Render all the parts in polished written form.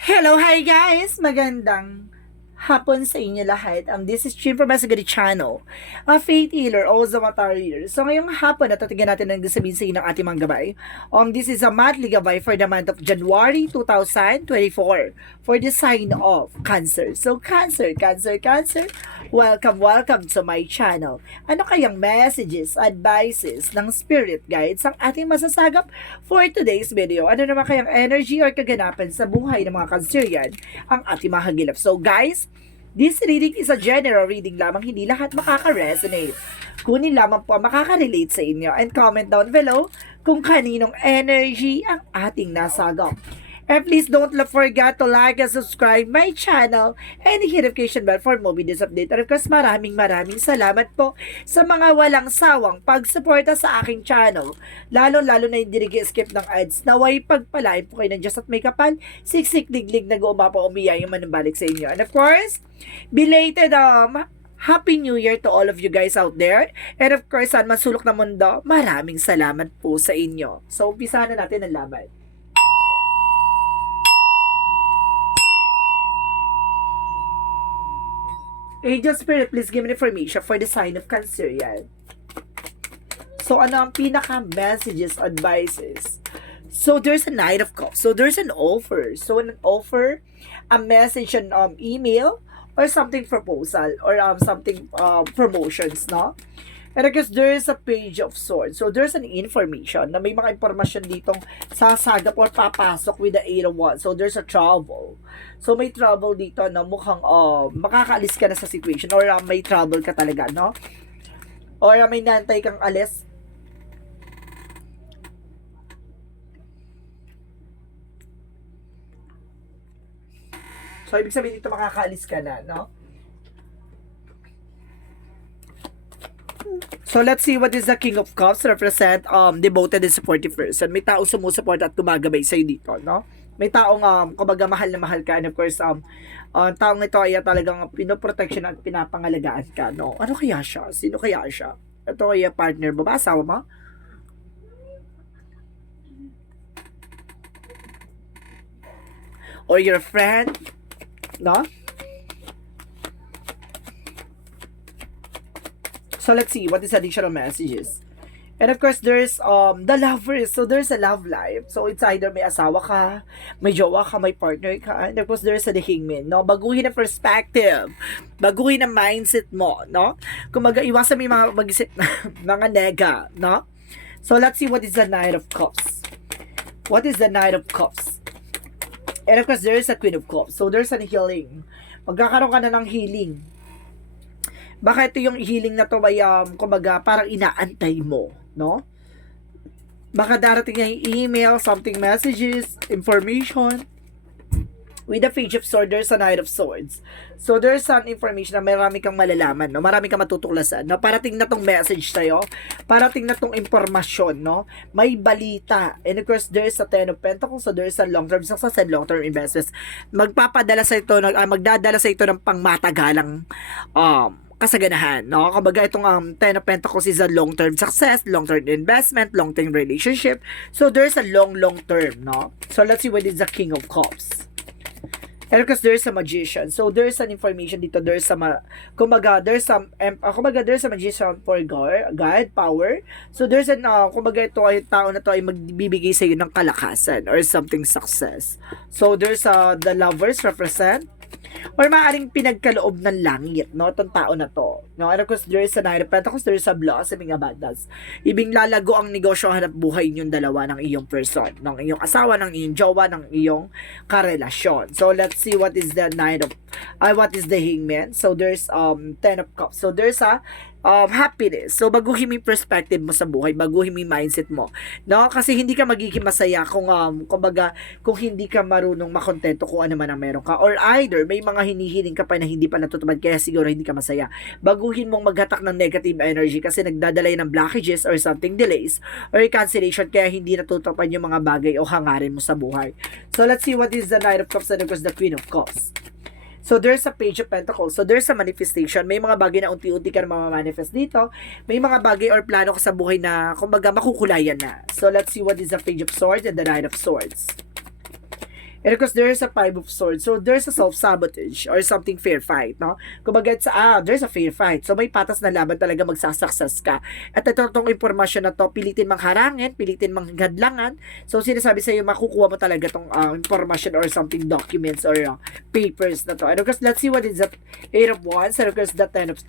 Hello, hi guys! Magandang hapon sa inyo lahat. This is Chin from Masagari Channel, a faith healer, also a tarot reader. So ngayong hapon, natatigan natin ang sabihin sa inyo ng ating mga gabay. This is a monthly gabay for the month of January 2024 for the sign of Cancer. So Cancer, Cancer, Cancer, welcome to my channel. Ano kayang messages, advices ng spirit guides ang ating masasagap for today's video? Ano naman kayang energy or kaganapan sa buhay ng mga Cancerian ang ating mahagilap? So guys, this reading is a general reading lamang, hindi lahat makaka-resonate. Kunin lamang po ang makaka-relate sa inyo and comment down below kung kaninong energy ang ating nasagap. And please don't forget to like and subscribe my channel and hit notification bell for more videos update. And of course, maraming salamat po sa mga walang sawang pagsuporta sa aking channel. Lalo na hindi nag-skip ng ads. Naway pagpalain po kayo ng Diyos at may kapal, siksik liglig nag-uumapa umiya yung manambalik sa inyo. And of course, belated Happy New Year to all of you guys out there. And of course, saan masulok na mundo, maraming salamat po sa inyo. So, umpisa na natin ang laban. Angel Spirit, please give me information for the sign of Cancer yan. So, ano ang pinaka-messages, advices? So, there's a Knight of Cups. So, there's an offer. So, an offer, a message, an email, or something proposal, or something promotions, no? And I guess there is a Page of Swords. So, there's an information na may mga informasyon ditong sasagap or papasok with the Eight of Wands. So, there's a trouble. So, may trouble dito na mukhang makakaalis ka na sa situation or may trouble ka talaga, no? Or may nantay kang alis. So, ibig sabihin dito makakaalis ka na, no? So, let's see what is the King of Cups represent devoted and supportive person. May taong sumusuporta at gumagabay sa'yo dito, no? May taong kumbaga mahal na mahal ka, and of course taong ito ay talagang pinoprotection at pinapangalagaan ka, no? Ano kaya siya? Sino kaya siya? Ito ay partner mo ba? Asawa mo? Or your friend? No? So let's see what is additional messages. And of course, there's the lovers. So there's a love life. So it's either may asawa ka, may jowa ka, may partner ka. And of course, there's a the hangman, no? Baguhin ang perspective. Baguhin ang mindset mo, no? Kung iwasan mo yung mga mag-isip mga nega, no? So let's see what is the Knight of Cups. What is the Knight of Cups? And of course, there is a Queen of Cups. So there's a healing. Magkakaroon ka na ng healing. Baka ito yung healing na to ay kumbaga parang inaantay mo, no? Baka darating na yung email, something messages, information. With the Page of Swords, there's a Knight of Swords. So there's some information na marami kang malalaman, no? Marami kang matutuklasan, no? Parating na tong message sa'yo, parating na tong impormasyon, no? May balita. And of course, there's a Ten of Pentacles, so there's a long-term success and long-term investments. Magdadala sa ito ng pangmatagalang kasaganahan, no? Kumbaga itong Ten of Pentacles is a long-term success, long-term investment, long-term relationship. So there's a long term, no? So let's see what is the King of Cups. And because there's a magician. So there's an information dito, there's a there's a magician for God, power. So there's an kumbaga ito ay tao na to ay magbibigay sa iyo ng kalakasan or something success. So there's the lovers represent or maaaring pinagkaloob ng langit, no? Itong tao na to, no? And of course, there is a Knight of Pentacles, there is a blossoming abundance. Ibig lalago ang negosyo hanap buhay ninyong dalawa ng iyong person, ng iyong asawa, ng iyong jowa, ng iyong karelasyon. So, let's see what is the what is the Hangman. So, there's Ten of Cups. So, there's a happiness. So, baguhin mo yung perspective mo sa buhay, baguhin mo yung mindset mo, no? Kasi hindi ka magiging masaya kung kumbaga, kung hindi ka marunong makontento kung ano man ang meron ka, or either may mga hinihiling ka pa na hindi pa natutupad kaya siguro hindi ka masaya. Baguhin mong maghatak ng negative energy kasi nagdadala yan ng blockages or something delays or cancellation kaya hindi natutupad yung mga bagay o hangarin mo sa buhay. So, let's see what is the Knight of Cups and of course the Queen of Cups. So, there's a Page of Pentacles. So, there's a manifestation. May mga bagay na unti-unti ka na mamamanifest dito. May mga bagay or plano ka sa buhay na, kumbaga, makukulayan na. So, let's see what is the Page of Swords and the Knight of Swords. And of course, there is a Five of Swords. So, there's a self-sabotage or something fair fight, no? Kumbaga, there's a fair fight. So, may patas na laban talaga magsasuccess ka. At itong impormasyon na to, pilitin mang harangin, pilitin mang hadlangan. So, sinasabi sa'yo, makukuha mo talaga tong information or something, documents or papers na to. And of course, let's see what is that Eight of Wands. And of course, the Ten of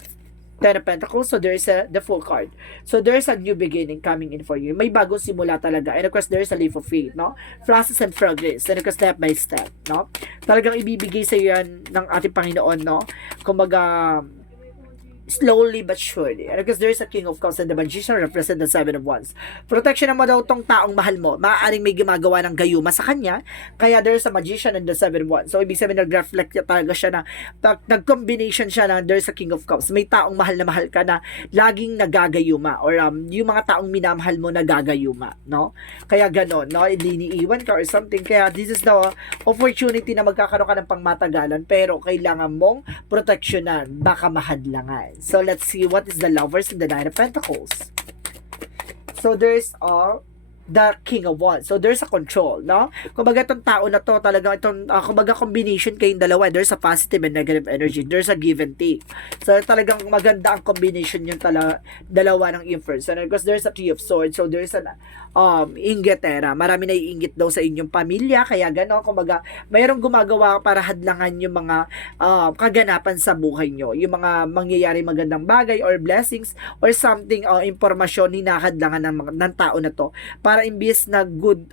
Pentacles. So, there's the Full card. So, there's a new beginning coming in for you. May bagong simula talaga. And of course, there's a leap of faith, no? Process and progress. And of course, step by step, no? Talagang ibibigay sa iyo yan ng ating Panginoon, no? Kumbaga, slowly but surely. And because there's a King of Cups and the Magician represent the Seven of Wands. Protection mo daw tong taong mahal mo. Maaaring may gumagawa ng gayuma sa kanya. Kaya there's a Magician and the Seven of Wands. So, ibig sabihin, nag-reflect talaga siya na nag-combination siya na there's a King of Cups. May taong mahal na mahal ka na laging nagagayuma or yung mga taong minamahal mo nagagayuma, no? Kaya ganon, no? Iniiwan ka or something. Kaya this is the opportunity na magkakaroon ka ng pangmatagalan pero kailangan mong proteksyonan. Baka mahadlangan. So, let's see what is the Lovers in the Nine of Pentacles. So, there's the King of Wands. So, there's a control, no? Kumbaga, itong tao na to, talagang itong, kumbaga, combination kayong dalawa. There's a positive and negative energy. There's a give and take. So, talagang maganda ang combination yung dalawa ng influence. And because there's a Three of Swords. So, there's an inggitera. Marami na iinggit daw sa inyong pamilya. Kaya gano'n, kumbaga, mayroong gumagawa para hadlangan yung mga kaganapan sa buhay nyo. Yung mga mangyayari magandang bagay or blessings or something, impormasyon hinahadlangan ng tao na to. Para imbis na good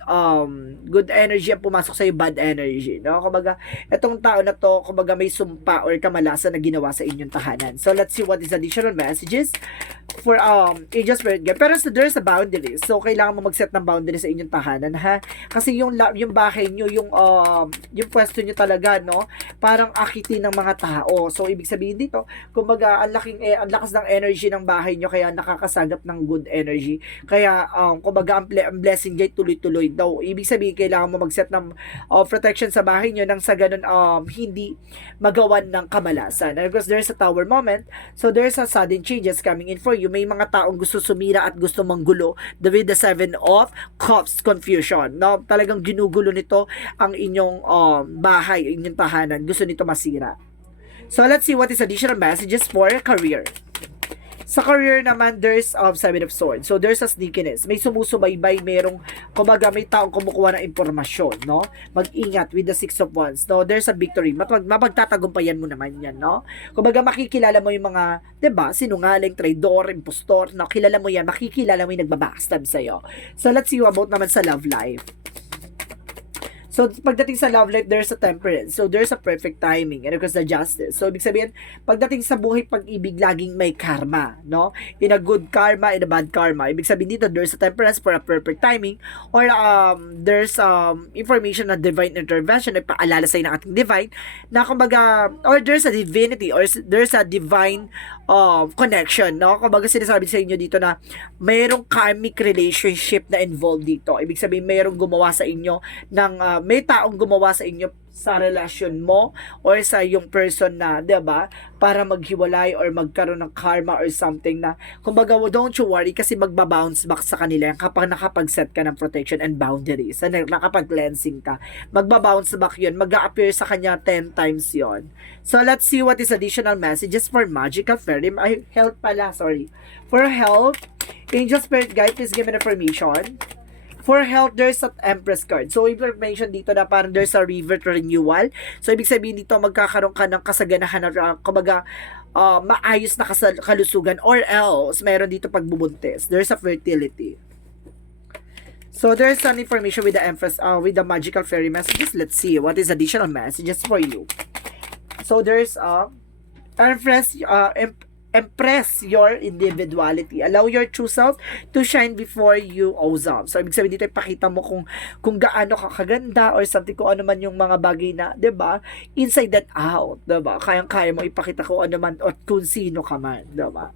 energy ang pumasok sa bad energy, no? Kumbaga, itong tao na to, kumbaga may sumpa or kamalasan na ginawa sa inyong tahanan. So, let's see what is additional messages for Angel Spirit Guide. Pero so, there's a boundaries. So, kailangan mo mag-set ng boundaries sa inyong tahanan, ha? Kasi yung bahay nyo, yung pwesto nyo talaga, no? Parang akitin ng mga tao. So, ibig sabihin dito, kumbaga, ang lakas ng energy ng bahay nyo, kaya nakakasagap ng good energy. Kaya, kumbaga, ang blessing gate tuloy-tuloy daw. Ibig sabihin, kailangan mo mag-set ng protection sa bahay nyo nang sa ganun, hindi magawan ng kamalasan. And because there's a tower moment, so there's a sudden changes coming in for you. May mga taong gusto sumira at gusto manggulo with the Seven of Cups confusion. No? Talagang ginugulo nito ang inyong bahay, inyong tahanan. Gusto nito masira. So, let's see what is additional messages for career. Sa career naman, there's Seven of Swords. So, there's a sneakiness. May sumusubaybay, kumbaga, may taong kumukuha ng impormasyon, no? Mag-ingat with the Six of Wands, no? There's a victory. Mapagtatagumpayan mo naman yan, no? Kumbaga, makikilala mo yung mga, diba, sinungaling, traidor, impostor, no? Kilala mo yan, makikilala mo yung nagbabackstab sa'yo. So, let's see about naman sa love life. So, pagdating sa love life, there's a temperance. So, there's a perfect timing. And of course, the justice. So, ibig sabihin, pagdating sa buhay pag-ibig, laging may karma, no? In a good karma, in a bad karma. Ibig sabihin dito, there's a temperance for a perfect timing. Or, there's information na divine intervention, na paalala sa'yo ng ating divine, na kumbaga, or there's a divinity, or there's a divine connection, no? Kumbaga, sinasabi sa inyo dito na mayroong karmic relationship na involved dito. Ibig sabihin, mayroong gumawa sa inyo ng may taong gumawa sa inyo sa relasyon mo or sa yung person na, 'di ba, para maghiwalay or magkaroon ng karma or something na, kumbaga, don't you worry kasi magba-bounce back sa kanila kapag nakapag-set ka ng protection and boundaries, na nakapag-cleansing ka. Magba-bounce back yun, mag-a-appear sa kanya 10 times yon. So, let's see what is additional messages for magical fairy, health pala, sorry. For health, Angel Spirit Guide, please give me the information. For health, there's an Empress card. So, information dito na parang there's a river renewal. So, ibig sabihin dito, magkakaroon ka ng kasaganahan na, kumbaga, maayos na kalusugan or else, meron dito pagbubuntis. There's a fertility. So, there's some information with the Empress, with the magical fairy messages. Let's see what is additional messages for you. So, there's Empress your individuality. Allow your true self to shine before you observe. So, ibig sabihin dito, ipakita mo kung gaano ka kaganda or something, kung ano man yung mga bagay na, 'di ba? Inside that out, 'di ba? Kayang-kaya mo ipakita kung ano man at kung sino ka man, 'di ba?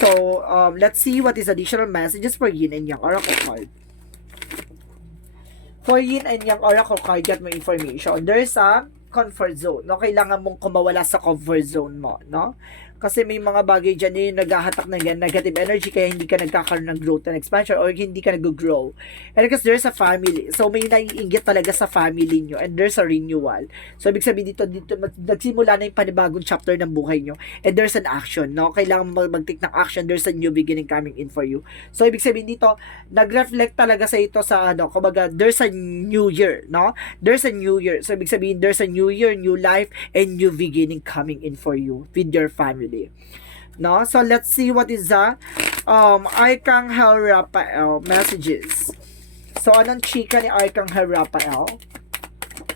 So, let's see what is additional messages for Yin and Yang Oracle card. For Yin and Yang Oracle card, get mo information. There's a comfort zone, no? Kailangan mong kumawala sa comfort zone mo, no? Kasi may mga bagay dyan yung naghahatak ng negative energy kaya hindi ka nagkakaroon ng growth and expansion or hindi ka nag-grow. And because there's a family. So may naiinggit talaga sa family nyo and there's a renewal. So ibig sabihin dito nagsimula na yung panibagong chapter ng buhay nyo and there's an action, no? Kailangan mag-take ng action, there's a new beginning coming in for you. So ibig sabihin dito, nag-reflect talaga sa ito sa kumbaga there's a new year, no? There's a new year. So ibig sabihin there's a new year, new life, and new beginning coming in for you with your family. No? So let's see what is the Archangel Raphael messages. So anong chika ni Archangel Raphael?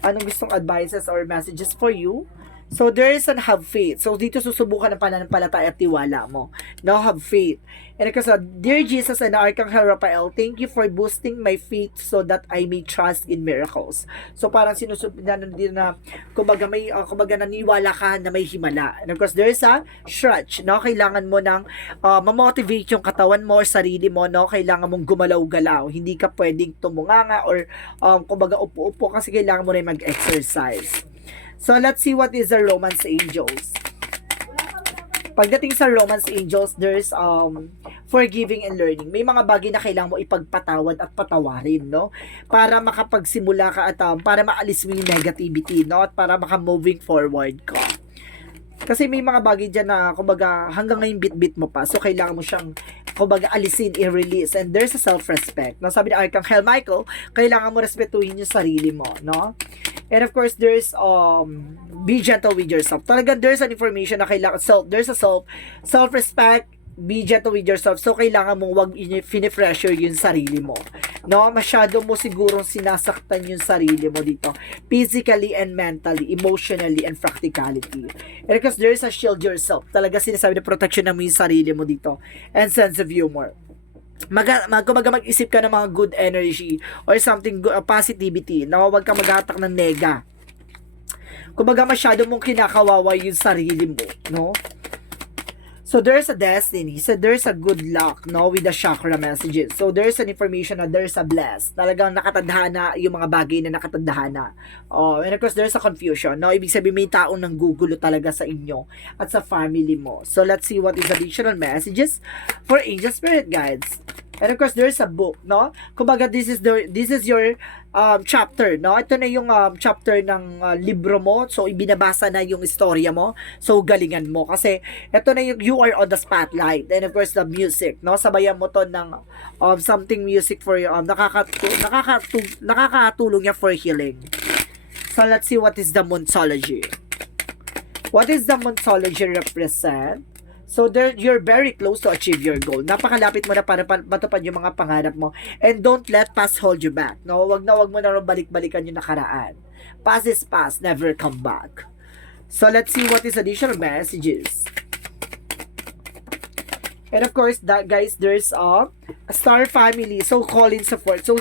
Anong gustong advices or messages for you? So there is an have faith. So dito susubukan ng pananampalataya at tiwala mo. No, have faith. And because dear Jesus and Archangel Raphael, thank you for boosting my faith so that I may trust in miracles. So parang sinusubukan din na kumbaga may kumbaga naniwala ka na may himala. And of course there is a stretch, no? Kailangan mo nang ma-motivate yung katawan mo or sarili mo, no? Kailangan mong gumalaw-galaw. Hindi ka pwedeng tumunganga or kumbaga upo-upo kasi kailangan mo rin mag-exercise. So, let's see what is the Romance Angels. Pagdating sa Romance Angels, there's forgiving and learning. May mga bagay na kailangan mo ipagpatawad at patawarin, no? Para makapagsimula ka at para maalis mo yung negativity, no? At para maka-moving forward ka. Kasi may mga bagay dyan na, kumbaga, hanggang ngayon bit-bit mo pa. So, kailangan mo siyang, kumbaga, alisin, i-release. And there's a self-respect. No? Sabi ni Archangel Michael, kailangan mo respetuhin yung sarili mo, no? And of course, there's, be gentle with yourself. Talagang there's an information na kailangan, there's a self-respect, be gentle with yourself. So, kailangan mong wag fine-pressure yung sarili mo. No? Masyado mo sigurong sinasaktan yung sarili mo dito. Physically and mentally, emotionally, and practicality. And because there is a shield yourself. Talaga sinasabi na protection mo yung sarili mo dito. And sense of humor. Mag-isip ka ng mga good energy or something good, positivity. No? Huwag ka maghatak ng nega. Kumbaga masyado mong kinakawawa yung sarili mo. No? So, there's a destiny. So, there's a good luck, no, with the chakra messages. So, there's an information na there's a bless. Talagang nakatadhana yung mga bagay na nakatadhana. And of course, there's a confusion, no? Ibig sabihin, may taong nanggugulo talaga sa inyo at sa family mo. So, let's see what is additional messages for angel spirit guides. And of course, there's a book, no? Kumbaga, this is your chapter, no? Ito na yung chapter ng libro mo. So, ibinabasa na yung istorya mo. So, galingan mo. Kasi, ito na yung you are on the spotlight. And of course, the music, no? Sabayan mo to ng something music for you. Nakakatulong niya for healing. So, let's see what is the Moonology. What is the Moonology represent? So, you're very close to achieve your goal. Napakalapit mo na para matupad yung mga pangarap mo. And don't let past hold you back. No? Wag mo na balik-balikan yung nakaraan. Past is past, never come back. So, let's see what is additional messages. And of course, guys, there's a star family. So, call in support. So,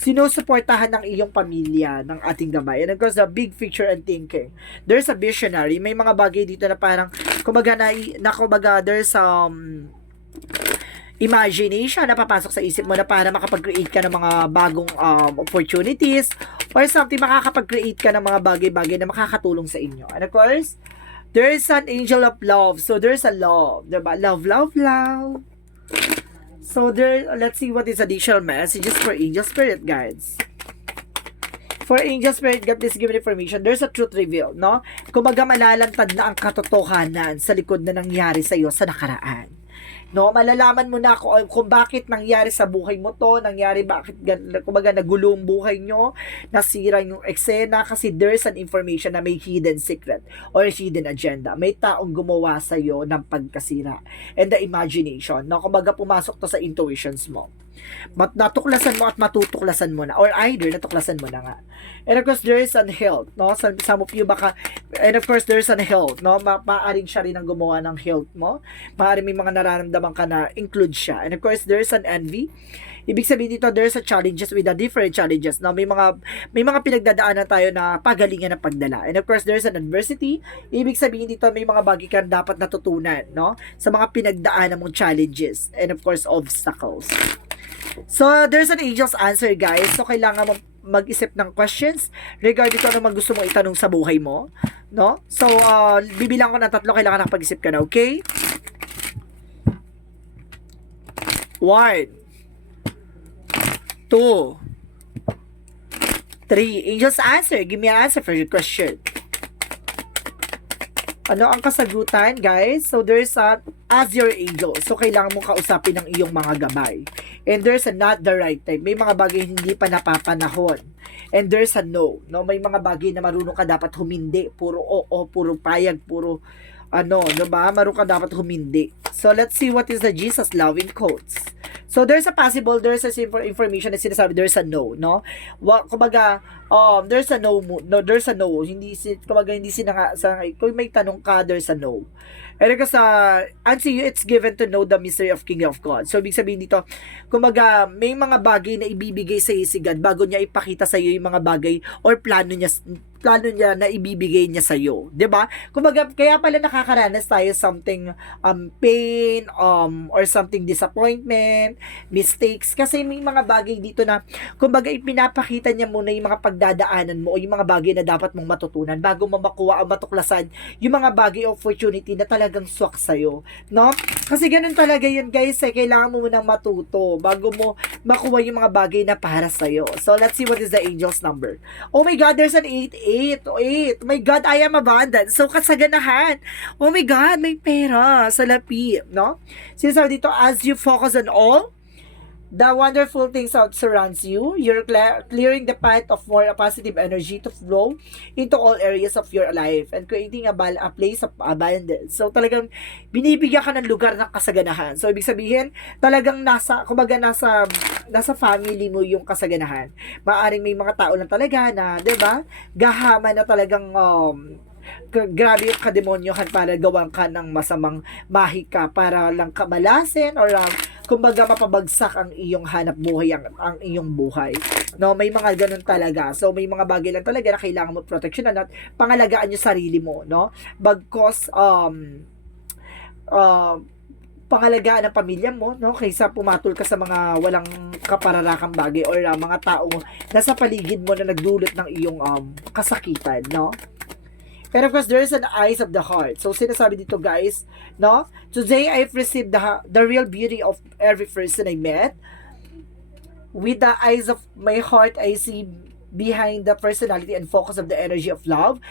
sinusuportahan ng iyong pamilya, ng ating gabay. And of course, the big picture and thinking. There's a visionary. May mga bagay dito na parang, kumbaga, there's imagination na papasok sa isip mo na para makapag-create ka ng mga bagong opportunities or something, makakapag-create ka ng mga bagay-bagay na makakatulong sa inyo. And of course, there is an angel of love. So, there's a love. Diba? Love, love, love. So, let's see what is additional messages for angel spirit guides. For angel spirit guide, please give me information. There's a truth reveal, no? Kumbaga malalantad na ang katotohanan sa likod na nangyari sa iyo sa nakaraan. No, malalaman mo na kung bakit nangyari sa buhay mo to, bakit kumbaga nagulo ang buhay nyo, nasira yung eksena kasi there's an information na may hidden secret or hidden agenda. May taong gumawa sa iyo ng pagkasira. And the imagination, no, kumbaga pumasok to sa intuitions mo. Natuklasan mo at matutuklasan mo na or either natuklasan mo na nga. And of course there is an health, no? Some of you baka, and of course there's an health, no? Maaring siya rin ang gumawa ng health mo. Maaring may mga nararamdaman ka na include siya. And of course there's an envy. Ibig sabihin dito there's a challenges with a different challenges, no? May mga pinagdadaanan tayo na pagalingan ng pagdala. And of course there's an adversity. Ibig sabihin dito may mga bagay ka dapat natutunan, no? Sa mga pinagdaanan mong challenges and of course obstacles. So, there's an angel's answer, guys. So, kailangan mo mag-isip ng questions regarding kung ano man gusto mong itanong sa buhay mo. no? So, bibilang ko ng 3, kailangan nakapag-isip ka na, okay? 1, 2, 3. Angels answer. Give me an answer for your question. Ano ang kasagutan, guys? So, there's as your angel. So, kailangan mo kausapin ng iyong mga gabay. And there's a not the right time. May mga bagay hindi pa napapanahon. And there's a no. No, may mga bagay na marunong ka dapat humindi. Puro oo, puro payag, puro diba? Marunong ka dapat humindi. So, let's see what is the Jesus love in quotes. So, there's a possible, there's a information na sinasabi, there's a no, no? Kumbaga, there's a no, there's a no. Kumbaga, hindi kung may tanong ka, there's a no. And because, unto you, it's given to know the mystery of King of God. So, ibig sabihin dito, kumbaga, may mga bagay na ibibigay sa iyo si God bago niya ipakita sa iyo yung mga bagay or plano niya na ibibigay niya sa iyo, 'di ba? Kumbaga, kaya pala nakakaranas tayo something pain or something disappointment, mistakes kasi may mga bagay dito na kumbaga ipinapakita niya muna yung mga pagdadaanan mo o yung mga bagay na dapat mong matutunan bago mo makuha o matuklasan yung mga bagay opportunity na talagang swak sa iyo, no? Kasi ganun talaga yun, guys, kailangan mo munang matuto bago mo makuha yung mga bagay na para sa iyo. So, let's see what is the angel's number. Oh my God, there's an 8. 8. Oh my God, I am abundant. So, kasaganahan. Oh my God, may pera sa lapi, no? Sinasabi dito, as you focus on all the wonderful things that surrounds you, you're clearing the path of more positive energy to flow into all areas of your life and creating a place of abundance. So, talagang binibigyan ka ng lugar ng kasaganahan. So, ibig sabihin, talagang nasa family mo yung kasaganahan. Maaring may mga tao lang talaga na, 'di ba? Gahama na talagang grabe yung kademonyohan para gawan ka ng masamang mahika para lang kamalasin or kumbaga mapabagsak ang iyong hanap buhay, ang iyong buhay. No, may mga ganun talaga. So, may mga bagay lang talaga na kailangan mo proteksyonan at pangalagaan yung sarili mo, no? Bagkos, pangalagaan ng pamilya mo, no? Kaysa pumatol ka sa mga walang kapararakang bagay or mga tao nasa paligid mo na nagdulot ng iyong kasakitan, no? And of course, there is an eyes of the heart. So, sinasabi dito, guys, no? Today, I've received the real beauty of every person I met. With the eyes of my heart, I see behind the personality and focus of the energy of love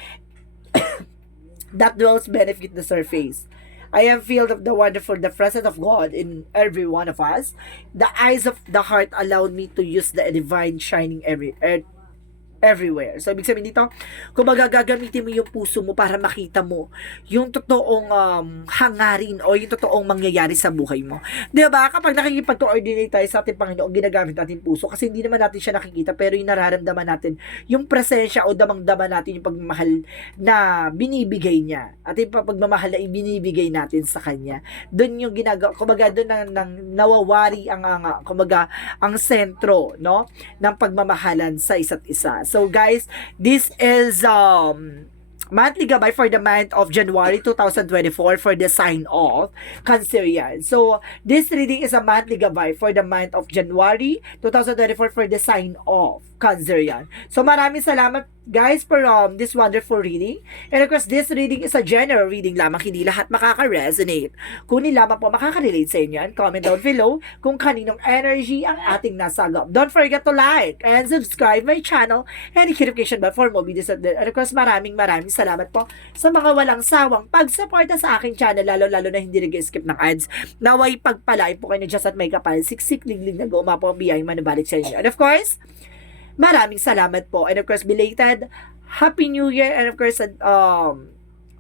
that dwells beneath the surface. I am filled of the presence of God in every one of us. The eyes of the heart allowed me to use the divine shining everywhere. So, ibig sabihin dito, kumbaga gagamitin mo yung puso mo para makita mo yung totoong hangarin o yung totoong mangyayari sa buhay mo. Diba? Kapag nakikipag-coordinate tayo sa ating Panginoon, ginagamit natin puso kasi hindi naman natin siya nakikita pero yung nararamdaman natin, yung presensya o damang-dama natin yung pagmamahal na binibigay niya. At yung pagmamahal na ibinibigay natin sa Kanya. Doon yung ginagawa, kumbaga doon nang nawawari kumbaga, ang sentro, no? Ng pagmamahalan sa isa't isa. So guys, this is monthly gabay for the month of January 2024 for the sign of Cancerian. So this reading is a monthly gabay for the month of January 2024 for the sign of Cancerian. So maraming salamat guys for this wonderful reading. And of course, this reading is a general reading lamang, hindi lahat makaka-resonate. Kunin lamang po makaka-relate sa inyo and comment down below kung kaninong energy ang ating nasagap. Don't forget to like and subscribe my channel and the notification bell for more videos. And of course, maraming salamat po sa mga walang sawang pagsuporta sa aking channel, lalo na hindi nag-skip ng ads. Naway pagpalain po kayo ni Diyos at may kapal, siksik, liglig na guma po ang biyayang manubalik sa inyo. And of course, maraming salamat po. And of course, belated Happy New Year. And of course,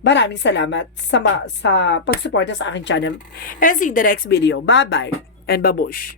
maraming salamat sa pagsuporta sa aking channel. And see you in the next video. Bye-bye and babush.